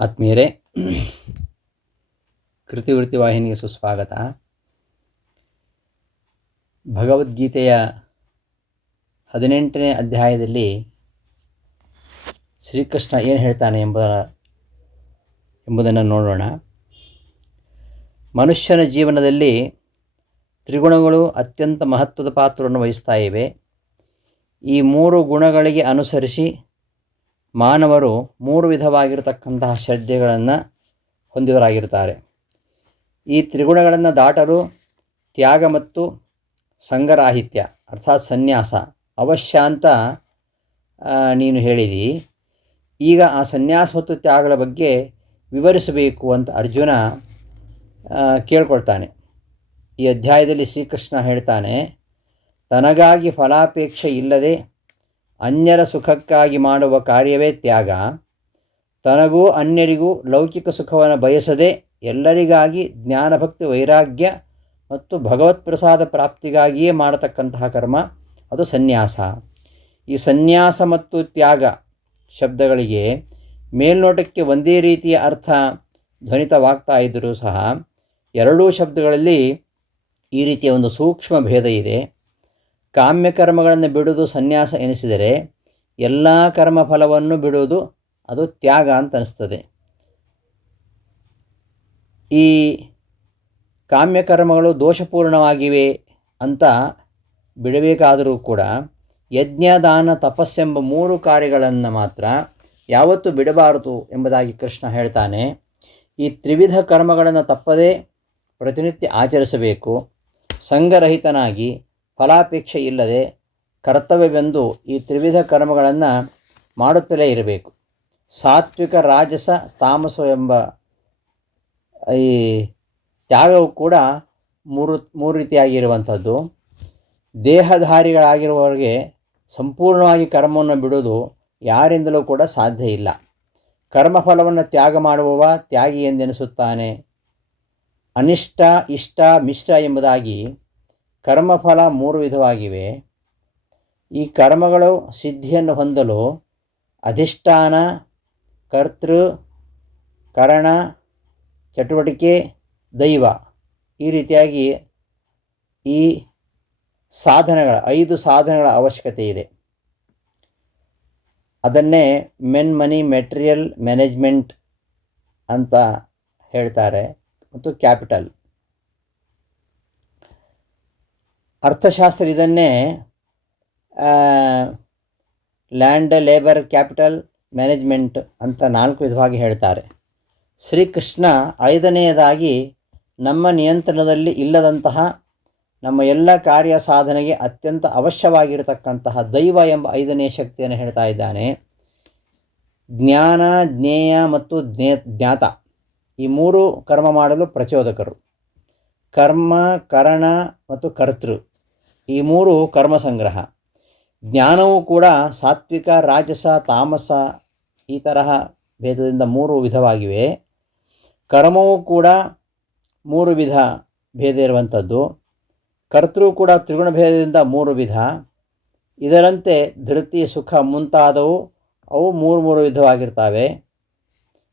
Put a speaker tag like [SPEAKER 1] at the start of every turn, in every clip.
[SPEAKER 1] ಆತ್ಮೀಯರೇ, ಕೃತಿವೃತ್ತಿ ವಾಹಿನಿಗೆ ಸುಸ್ವಾಗತ. ಭಗವದ್ಗೀತೆಯ ಹದಿನೆಂಟನೇ ಅಧ್ಯಾಯದಲ್ಲಿ ಶ್ರೀಕೃಷ್ಣ ಏನು ಹೇಳ್ತಾನೆ ಎಂಬ, ಎಂಬುದನ್ನು ನೋಡೋಣ. ಮನುಷ್ಯನ ಜೀವನದಲ್ಲಿ ತ್ರಿಗುಣಗಳು ಅತ್ಯಂತ ಮಹತ್ವದ ಪಾತ್ರವನ್ನು ವಹಿಸ್ತಾ ಇವೆ. ಈ ಮೂರು ಗುಣಗಳಿಗೆ ಅನುಸರಿಸಿ ಮಾನವರು ಮೂರು ವಿಧವಾಗಿರತಕ್ಕಂತಹ ಶ್ರದ್ಧೆಗಳನ್ನು ಹೊಂದಿದರಾಗಿರ್ತಾರೆ. ಈ ತ್ರಿಗುಣಗಳನ್ನು ದಾಟಲು ತ್ಯಾಗ ಮತ್ತು ಸಂಗರಾಹಿತ್ಯ ಅರ್ಥಾತ್ ಸನ್ಯಾಸ, ಅವಶ್ಯ ಅಂತ ನೀನು ಹೇಳಿದಿ. ಈಗ ಆ ಸನ್ಯಾಸ ಮತ್ತು ತ್ಯಾಗಗಳ ಬಗ್ಗೆ ವಿವರಿಸಬೇಕು ಅಂತ ಅರ್ಜುನ ಕೇಳ್ಕೊಳ್ತಾನೆ. ಈ ಅಧ್ಯಾಯದಲ್ಲಿ ಶ್ರೀಕೃಷ್ಣ ಹೇಳ್ತಾನೆ, ತನಗಾಗಿ ಫಲಾಪೇಕ್ಷೆ ಇಲ್ಲದೆ ಅನ್ಯರ ಸುಖಕ್ಕಾಗಿ ಮಾಡುವ ಕಾರ್ಯವೇ ತ್ಯಾಗ. ತನಗೂ ಅನ್ಯರಿಗೂ ಲೌಕಿಕ ಸುಖವನ್ನು ಬಯಸದೆ ಎಲ್ಲರಿಗಾಗಿ ಜ್ಞಾನಭಕ್ತಿ ವೈರಾಗ್ಯ ಮತ್ತು ಭಗವತ್ ಪ್ರಸಾದ ಪ್ರಾಪ್ತಿಗಾಗಿಯೇ ಮಾಡತಕ್ಕಂತಹ ಕರ್ಮ, ಅದು ಸನ್ಯಾಸ. ಈ ಸನ್ಯಾಸ ಮತ್ತು ತ್ಯಾಗ ಶಬ್ದಗಳಿಗೆ ಮೇಲ್ನೋಟಕ್ಕೆ ಒಂದೇ ರೀತಿಯ ಅರ್ಥ ಧ್ವನಿತವಾಗ್ತಾ ಇದ್ದರೂ ಸಹ ಎರಡೂ ಶಬ್ದಗಳಲ್ಲಿ ಈ ರೀತಿಯ ಒಂದು ಸೂಕ್ಷ್ಮ ಭೇದ ಇದೆ. ಕಾಮ್ಯ ಕರ್ಮಗಳನ್ನು ಬಿಡುವುದು ಸನ್ಯಾಸ ಎನಿಸಿದರೆ ಎಲ್ಲ ಕರ್ಮಫಲವನ್ನು ಬಿಡುವುದು ಅದು ತ್ಯಾಗ ಅಂತ ಅನಿಸ್ತದೆ. ಈ ಕಾಮ್ಯ ಕರ್ಮಗಳು ದೋಷಪೂರ್ಣವಾಗಿವೆ ಅಂತ ಬಿಡಬೇಕಾದರೂ ಕೂಡ ಯಜ್ಞ ದಾನ ತಪಸ್ಸೆಂಬ ಮೂರು ಕಾರ್ಯಗಳನ್ನು ಮಾತ್ರ ಯಾವತ್ತೂ ಬಿಡಬಾರದು ಎಂಬುದಾಗಿ ಕೃಷ್ಣ ಹೇಳ್ತಾನೆ. ಈ ತ್ರಿವಿಧ ಕರ್ಮಗಳನ್ನು ತಪ್ಪದೇ ಪ್ರತಿನಿತ್ಯ ಆಚರಿಸಬೇಕು. ಸಂಘರಹಿತನಾಗಿ ಫಲಾಪೇಕ್ಷೆ ಇಲ್ಲದೆ ಕರ್ತವ್ಯವೆಂದು ಈ ತ್ರಿವಿಧ ಕರ್ಮಗಳನ್ನು ಮಾಡುತ್ತಲೇ ಇರಬೇಕು. ಸಾತ್ವಿಕ ರಾಜಸ ತಾಮಸ ಎಂಬ ಈ ತ್ಯಾಗವು ಕೂಡ ಮೂರು ಮೂರು ರೀತಿಯಾಗಿರುವಂಥದ್ದು. ದೇಹಧಾರಿಗಳಾಗಿರುವವರಿಗೆ ಸಂಪೂರ್ಣವಾಗಿ ಕರ್ಮವನ್ನು ಬಿಡೋದು ಯಾರಿಂದಲೂ ಕೂಡ ಸಾಧ್ಯ ಇಲ್ಲ. ಕರ್ಮಫಲವನ್ನು ತ್ಯಾಗ ಮಾಡುವವ ತ್ಯಾಗಿ ಎಂದೆನಿಸುತ್ತಾನೆ. ಅನಿಷ್ಟ, ಇಷ್ಟ, ಮಿಶ್ರ ಎಂಬುದಾಗಿ ಕರ್ಮಫಲ ಮೂರು ವಿಧವಾಗಿವೆ. ಈ ಕರ್ಮಗಳು ಸಿದ್ಧಿಯನ್ನು ಹೊಂದಲು ಅಧಿಷ್ಠಾನ, ಕರ್ತೃ, ಕರಣ, ಚಟುವಟಿಕೆ, ದೈವ. ಈ ರೀತಿಯಾಗಿ ಈ ಸಾಧನಗಳ, ಐದು ಸಾಧನಗಳ ಅವಶ್ಯಕತೆ ಇದೆ. ಅದನ್ನೇ ಮೆನ್ ಮನಿ ಮೆಟೀರಿಯಲ್ ಮ್ಯಾನೇಜ್ಮೆಂಟ್ ಅಂತ ಹೇಳ್ತಾರೆ ಮತ್ತು ಕ್ಯಾಪಿಟಲ್. ಅರ್ಥಶಾಸ್ತ್ರ ಇದನ್ನೇ ಲ್ಯಾಂಡ್ ಲೇಬರ್ ಕ್ಯಾಪಿಟಲ್ ಮ್ಯಾನೇಜ್ಮೆಂಟ್ ಅಂತ ನಾಲ್ಕು ವಿಧವಾಗಿ ಹೇಳ್ತಾರೆ. ಶ್ರೀಕೃಷ್ಣ ಐದನೆಯದಾಗಿ, ನಮ್ಮ ನಿಯಂತ್ರಣದಲ್ಲಿ ಇಲ್ಲದಂತಹ, ನಮ್ಮ ಎಲ್ಲ ಕಾರ್ಯ ಸಾಧನೆಗೆ ಅತ್ಯಂತ ಅವಶ್ಯವಾಗಿರತಕ್ಕಂತಹ ದೈವ ಎಂಬ ಐದನೇ ಶಕ್ತಿಯನ್ನು ಹೇಳ್ತಾ ಇದ್ದಾನೆ. ಜ್ಞಾನ, ಜ್ಞೇಯ ಮತ್ತು ಜ್ಞೇ, ಜ್ಞಾತ. ಈ ಮೂರು ಕರ್ಮ ಮಾಡಲು ಪ್ರಚೋದಕರು. ಕರ್ಮ, ಕರಣ ಮತ್ತು ಕರ್ತೃ. ಈ ಮೂರು ಕರ್ಮ ಸಂಗ್ರಹ ಜ್ಞಾನವೂ ಕೂಡ ಸಾತ್ವಿಕ, ರಾಜಸ, ತಾಮಸ ಈ ತರಹ ಭೇದದಿಂದ ಮೂರು ವಿಧವಾಗಿವೆ. ಕರ್ಮವೂ ಕೂಡ ಮೂರು ವಿಧ ಭೇದ ಇರುವಂಥದ್ದು. ಕರ್ತೃ ಕೂಡ ತ್ರಿಗುಣ ಭೇದದಿಂದ ಮೂರು ವಿಧ. ಇದರಂತೆ ಧೃತಿ, ಸುಖ ಮುಂತಾದವು ಅವು ಮೂರು ಮೂರು ವಿಧವಾಗಿರ್ತವೆ.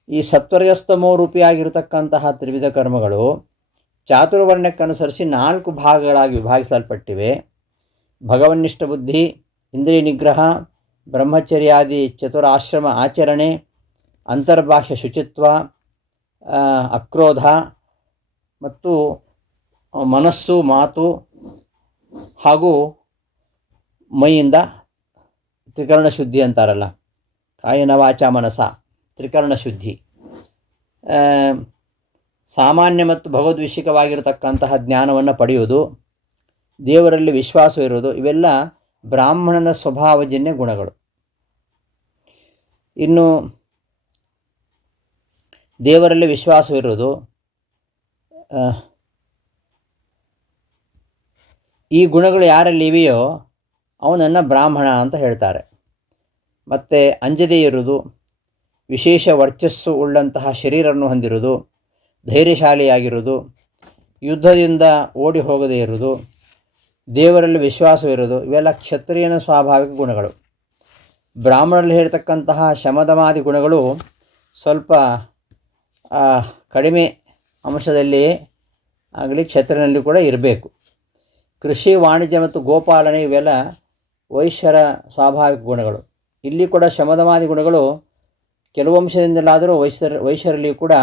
[SPEAKER 1] ಈ ಸತ್ವರ್ಯಸ್ತಮೋ ರೂಪಿಯಾಗಿರತಕ್ಕಂತಹ ತ್ರಿವಿಧ ಕರ್ಮಗಳು ಚಾತುರ್ವರ್ಣಕ್ಕನುಸರಿಸಿ ನಾಲ್ಕು ಭಾಗಗಳಾಗಿ ವಿಭಾಗಿಸಲ್ಪಟ್ಟಿವೆ. ಭಗವನ್ನಿಷ್ಠ ಬುದ್ಧಿ, ಇಂದ್ರಿಯ ನಿಗ್ರಹ, ಬ್ರಹ್ಮಚರ್ಯಾದಿ ಚತುರಾಶ್ರಮ ಆಚರಣೆ, ಅಂತರ್ಬಾಹ್ಯ ಶುಚಿತ್ವ ಅಕ್ರೋಧ ಮತ್ತು ಮನಸ್ಸು, ಮಾತು ಹಾಗೂ ಮೈಯಿಂದ ತ್ರಿಕರಣ ಶುದ್ಧಿ ಅಂತಾರಲ್ಲ. ಕಾಯನ ವಾಚ ಮನಸ, ತ್ರಿಕರಣ ಶುದ್ಧಿ. ಸಾಮಾನ್ಯ ಮತ್ತು ಭಗವದ್ವಿಷಿಕವಾಗಿರತಕ್ಕಂತಹ ಜ್ಞಾನವನ್ನು ಪಡೆಯುವುದು ದೇವರಲ್ಲಿ ವಿಶ್ವಾಸ ಇರೋದು ಇವೆಲ್ಲ ಬ್ರಾಹ್ಮಣನ ಸ್ವಭಾವಜನ್ಯ ಗುಣಗಳು. ಇನ್ನು ದೇವರಲ್ಲಿ ವಿಶ್ವಾಸವಿರುವುದು ಆ, ಈ ಗುಣಗಳು ಯಾರಲ್ಲಿ ಇವೆಯೋ ಅವನನ್ನು ಬ್ರಾಹ್ಮಣ ಅಂತ ಹೇಳ್ತಾರೆ. ಮತ್ತು ಅಂಜದೇ ಇರುವುದು ವಿಶೇಷ ವರ್ಚಸ್ಸು ಉಳ್ಳಂತಹ ಶರೀರವನ್ನು ಹೊಂದಿರುವುದು ಧೈರ್ಯಶಾಲಿಯಾಗಿರುವುದು ಯುದ್ಧದಿಂದ ಓಡಿ ಹೋಗದೇ ಇರುವುದು ದೇವರಲ್ಲಿ ವಿಶ್ವಾಸವಿರುವುದು, ಇವೆಲ್ಲ ಕ್ಷತ್ರಿಯನ ಸ್ವಾಭಾವಿಕ ಗುಣಗಳು. ಬ್ರಾಹ್ಮಣರಲ್ಲಿ ಹೇಳ್ತಕ್ಕಂತಹ ಶಮದಮಾದಿ ಗುಣಗಳು ಸ್ವಲ್ಪ ಕಡಿಮೆ ಅಂಶದಲ್ಲಿ ಆಗಲಿ ಕ್ಷೇತ್ರದಲ್ಲಿ ಕೂಡ ಇರಬೇಕು. ಕೃಷಿ, ವಾಣಿಜ್ಯ ಮತ್ತು ಗೋಪಾಲನೆ ಇವೆಲ್ಲ ವೈಶ್ಯರ ಸ್ವಾಭಾವಿಕ ಗುಣಗಳು. ಇಲ್ಲಿ ಕೂಡ ಶಮದಮಾದಿ ಗುಣಗಳು ಕೆಲವು ಅಂಶದಿಂದಲಾದರೂ ವೈಶ್ಯರ, ವೈಶ್ಯರಲ್ಲಿ ಕೂಡ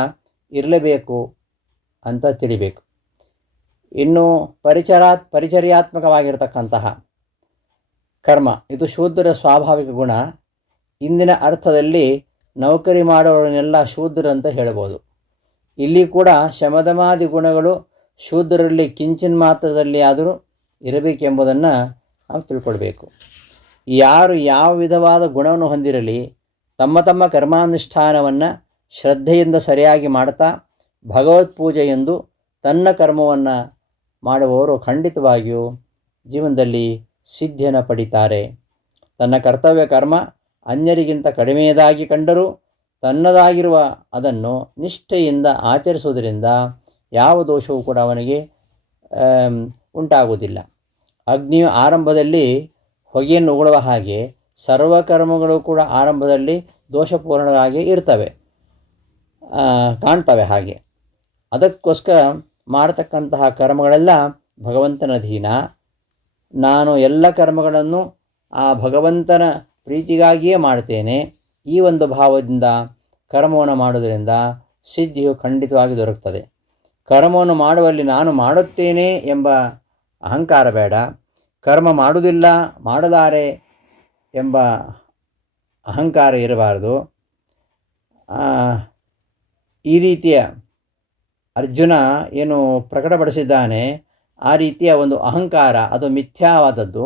[SPEAKER 1] ಇರಲೇಬೇಕು ಅಂತ ತಿಳಿಬೇಕು. ಇನ್ನು ಪರಿಚರಾ ಪರಿಚರ್ಯಾತ್ಮಕವಾಗಿರತಕ್ಕಂತಹ ಕರ್ಮ. ಇದು ಶೂದ್ರರ ಸ್ವಾಭಾವಿಕ ಗುಣ. ಇಂದಿನ ಅರ್ಥದಲ್ಲಿ ನೌಕರಿ ಮಾಡುವವರನ್ನೆಲ್ಲ ಶೂದ್ರ ಅಂತ ಹೇಳ್ಬೋದು. ಇಲ್ಲಿ ಕೂಡ ಶಮದಮಾದಿ ಗುಣಗಳು ಶೂದ್ರರಲ್ಲಿ ಕಿಂಚಿನ್ ಮಾತ್ರದಲ್ಲಿ ಆದರೂ ಇರಬೇಕೆಂಬುದನ್ನು ನಾವು ತಿಳ್ಕೊಳ್ಬೇಕು. ಯಾರು ಯಾವ ವಿಧವಾದ ಗುಣವನ್ನು ಹೊಂದಿರಲಿ, ತಮ್ಮ ತಮ್ಮ ಕರ್ಮಾನುಷ್ಠಾನವನ್ನು ಶ್ರದ್ಧೆಯಿಂದ ಸರಿಯಾಗಿ ಮಾಡ್ತಾ ಭಗವತ್ ಪೂಜೆ ಎಂದು ತನ್ನ ಕರ್ಮವನ್ನು ಮಾಡುವವರು ಖಂಡಿತವಾಗಿಯೂ ಜೀವನದಲ್ಲಿ ಸಿದ್ಧಿಯನ್ನು ಪಡಿತಾರೆ. ತನ್ನ ಕರ್ತವ್ಯ ಕರ್ಮ ಅನ್ಯರಿಗಿಂತ ಕಡಿಮೆಯದಾಗಿ ಕಂಡರೂ ತನ್ನದಾಗಿರುವ ಅದನ್ನು ನಿಷ್ಠೆಯಿಂದ ಆಚರಿಸುವುದರಿಂದ ಯಾವ ದೋಷವೂ ಕೂಡ ಅವನಿಗೆ ಉಂಟಾಗುವುದಿಲ್ಲ. ಅಗ್ನಿಯು ಆರಂಭದಲ್ಲಿ ಹೊಗೆಯನ್ನು ಉಗುಳುವ ಹಾಗೆ ಸರ್ವಕರ್ಮಗಳು ಕೂಡ ಆರಂಭದಲ್ಲಿ ದೋಷಪೂರ್ಣರಾಗಿ ಇರ್ತವೆ ಕಾಣ್ತವೆ ಹಾಗೆ. ಅದಕ್ಕೋಸ್ಕರ ಮಾಡತಕ್ಕಂತಹ ಕರ್ಮಗಳೆಲ್ಲ ಭಗವಂತನ ಅಧೀನ ನಾನು ಎಲ್ಲ ಕರ್ಮಗಳನ್ನು ಆ ಭಗವಂತನ ಪ್ರೀತಿಗಾಗಿಯೇ ಮಾಡ್ತೇನೆ. ಈ ಒಂದು ಭಾವದಿಂದ ಕರ್ಮವನ್ನು ಮಾಡುವುದರಿಂದ ಸಿದ್ಧಿಯು ಖಂಡಿತವಾಗಿ ದೊರಕುತ್ತದೆ. ಕರ್ಮವನ್ನು ಮಾಡುವಲ್ಲಿ ನಾನು ಮಾಡುತ್ತೇನೆ ಎಂಬ ಅಹಂಕಾರ ಬೇಡ. ಕರ್ಮ ಮಾಡುವುದಿಲ್ಲ, ಮಾಡಲಾರೆ ಎಂಬ ಅಹಂಕಾರ ಇರಬಾರದು. ಈ ರೀತಿಯ ಅರ್ಜುನ ಏನು ಪ್ರಕಟಪಡಿಸಿದ್ದಾನೆ, ಆ ರೀತಿಯ ಒಂದು ಅಹಂಕಾರ ಅದು ಮಿಥ್ಯಾವಾದದ್ದು.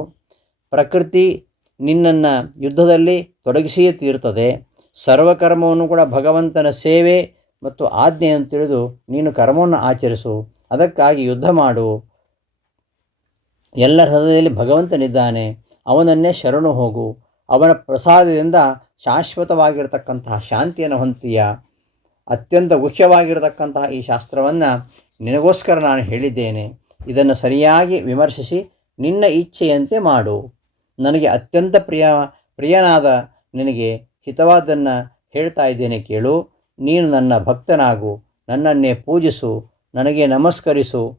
[SPEAKER 1] ಪ್ರಕೃತಿ ನಿನ್ನನ್ನು ಯುದ್ಧದಲ್ಲಿ ತೊಡಗಿಸಿಯೇ ತೀರುತ್ತದೆ ಸರ್ವಕರ್ಮವನ್ನು ಕೂಡ ಭಗವಂತನ ಸೇವೆ ಮತ್ತು ಆಜ್ಞೆಯನ್ನು ತಿಳಿದು ನೀನು ಕರ್ಮವನ್ನು ಆಚರಿಸು. ಅದಕ್ಕಾಗಿ ಯುದ್ಧ ಮಾಡು. ಎಲ್ಲ ಹೃದಯದಲ್ಲಿ ಭಗವಂತನಿದ್ದಾನೆ. ಅವನನ್ನೇ ಶರಣು ಹೋಗು. ಅವನ ಪ್ರಸಾದದಿಂದ ಶಾಶ್ವತವಾಗಿರತಕ್ಕಂತಹ ಶಾಂತಿಯನ್ನು ಹೊಂತೀಯ ಅತ್ಯಂತ ಮುಖ್ಯವಾಗಿರತಕ್ಕಂತಹ ಈ ಶಾಸ್ತ್ರವನ್ನು ನಿನಗೋಸ್ಕರ ನಾನು ಹೇಳಿದ್ದೇನೆ. ಇದನ್ನು ಸರಿಯಾಗಿ ವಿಮರ್ಶಿಸಿ, ನಿನ್ನ ಇಚ್ಛೆಯಂತೆ ಮಾಡು. ನನಗೆ ಅತ್ಯಂತ ಪ್ರಿಯ, ಪ್ರಿಯನಾದ ನಿನಗೆ ಹಿತವಾದನ್ನು ಹೇಳ್ತಾ ಇದ್ದೇನೆ ಕೇಳು. ನೀನು ನನ್ನ ಭಕ್ತನಾಗು. ನನ್ನನ್ನೇ ಪೂಜಿಸು. ನನಗೆ ನಮಸ್ಕರಿಸು.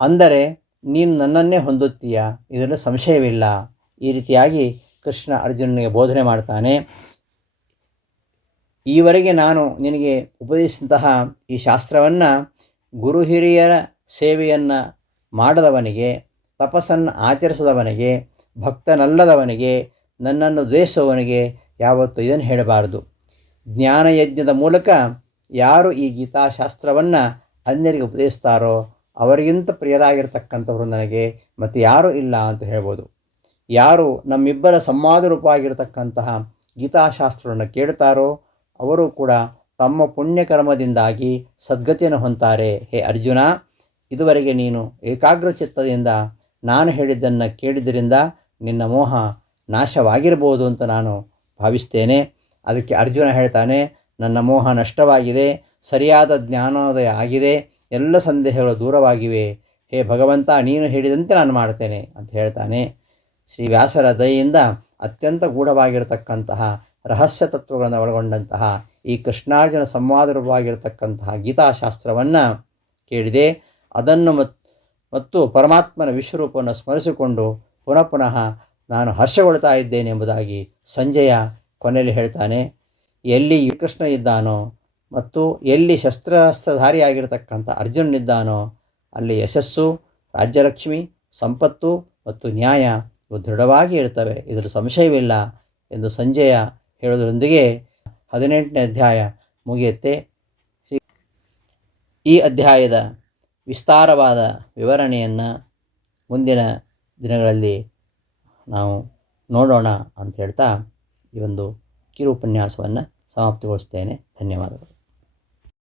[SPEAKER 1] ಅಂದರೆ ನೀನು ನನ್ನನ್ನೇ ಹೊಂದುತ್ತೀಯ? ಇದರಲ್ಲಿ ಸಂಶಯವಿಲ್ಲ. ಈ ರೀತಿಯಾಗಿ ಕೃಷ್ಣ ಅರ್ಜುನನಿಗೆ ಬೋಧನೆ ಮಾಡ್ತಾನೆ. ಈವರೆಗೆ ನಾನು ನಿನಗೆ ಉಪದೇಶಿಸಿದಂತಹ ಈ ಶಾಸ್ತ್ರವನ್ನು ಗುರು ಹಿರಿಯರ ಸೇವೆಯನ್ನು ಮಾಡದವನಿಗೆ, ತಪಸ್ಸನ್ನು ಆಚರಿಸದವನಿಗೆ, ಭಕ್ತನಲ್ಲದವನಿಗೆ, ನನ್ನನ್ನು ದ್ವೇಷಿಸುವವನಿಗೆ ಯಾವತ್ತೂ ಇದನ್ನು ಹೇಳಬಾರದು. ಜ್ಞಾನಯಜ್ಞದ ಮೂಲಕ ಯಾರು ಈ ಗೀತಾಶಾಸ್ತ್ರವನ್ನು ಅನ್ಯರಿಗೆ ಉಪದೇಶಿಸ್ತಾರೋ ಅವರಿಗಿಂತ ಪ್ರಿಯರಾಗಿರ್ತಕ್ಕಂಥವರು ನನಗೆ ಮತ್ತು ಯಾರೂ ಇಲ್ಲ ಅಂತ ಹೇಳ್ಬೋದು. ಯಾರು ನಮ್ಮಿಬ್ಬರ ಸಂವಾದ ರೂಪವಾಗಿರತಕ್ಕಂತಹ ಗೀತಾಶಾಸ್ತ್ರವನ್ನು ಕೇಳ್ತಾರೋ ಅವರು ಕೂಡ ತಮ್ಮ ಪುಣ್ಯಕರ್ಮದಿಂದಾಗಿ ಸದ್ಗತಿಯನ್ನು ಹೊಂತಾರೆ ಹೇ ಅರ್ಜುನ, ಇದುವರೆಗೆ ನೀನು ಏಕಾಗ್ರಚಿತ್ತದಿಂದ ನಾನು ಹೇಳಿದ್ದನ್ನು ಕೇಳಿದ್ದರಿಂದ ನಿನ್ನ ಮೋಹ ನಾಶವಾಗಿರಬಹುದು ಅಂತ ನಾನು ಭಾವಿಸ್ತೇನೆ. ಅದಕ್ಕೆ ಅರ್ಜುನ ಹೇಳ್ತಾನೆ, ನನ್ನ ಮೋಹ ನಷ್ಟವಾಗಿದೆ, ಸರಿಯಾದ ಜ್ಞಾನೋದಯ ಆಗಿದೆ, ಎಲ್ಲ ಸಂದೇಹಗಳು ದೂರವಾಗಿವೆ. ಹೇ ಭಗವಂತ, ನೀನು ಹೇಳಿದಂತೆ ನಾನು ಮಾಡ್ತೇನೆ ಅಂತ ಹೇಳ್ತಾನೆ. ಶ್ರೀ ವ್ಯಾಸರ ದಯೆಯಿಂದ ಅತ್ಯಂತ ಗೂಢವಾಗಿರತಕ್ಕಂತಹ ರಹಸ್ಯ ತತ್ವಗಳನ್ನು ಒಳಗೊಂಡಂತಹ ಈ ಕೃಷ್ಣಾರ್ಜುನ ಸಂವಾದ ರೂಪವಾಗಿರತಕ್ಕಂತಹ ಗೀತಾಶಾಸ್ತ್ರವನ್ನು ಕೇಳಿದೆ. ಅದನ್ನು ಮತ್, ಮತ್ತು ಪರಮಾತ್ಮನ ವಿಶ್ವರೂಪವನ್ನು ಸ್ಮರಿಸಿಕೊಂಡು ಪುನಃ ಪುನಃ ನಾನು ಹರ್ಷಗೊಳ್ತಾ ಇದ್ದೇನೆ ಎಂಬುದಾಗಿ ಸಂಜಯ ಕೊನೆಯಲ್ಲಿ ಹೇಳ್ತಾನೆ. ಎಲ್ಲಿ ಕೃಷ್ಣ ಇದ್ದಾನೋ ಮತ್ತು ಎಲ್ಲಿ ಶಸ್ತ್ರಾಸ್ತ್ರಧಾರಿಯಾಗಿರತಕ್ಕಂಥ ಅರ್ಜುನನಿದ್ದಾನೋ ಅಲ್ಲಿ ಯಶಸ್ಸು, ರಾಜ್ಯಲಕ್ಷ್ಮಿ, ಸಂಪತ್ತು ಮತ್ತು ನ್ಯಾಯ ಇವು ದೃಢವಾಗಿ ಇರ್ತವೆ. ಇದರ ಸಂಶಯವಿಲ್ಲ ಎಂದು ಸಂಜಯ ಹೇಳೋದರೊಂದಿಗೆ ಹದಿನೆಂಟನೇ ಅಧ್ಯಾಯ ಮುಗಿಯುತ್ತೆ. ಈ ಅಧ್ಯಾಯದ ವಿಸ್ತಾರವಾದ ವಿವರಣೆಯನ್ನು ಮುಂದಿನ ದಿನಗಳಲ್ಲಿ ನಾವು ನೋಡೋಣ ಅಂತ ಹೇಳ್ತಾ ಈ ಒಂದು ಕಿರು ಉಪನ್ಯಾಸವನ್ನು ಸಮಾಪ್ತಿಗೊಳಿಸ್ತೇನೆ. ಧನ್ಯವಾದಗಳು.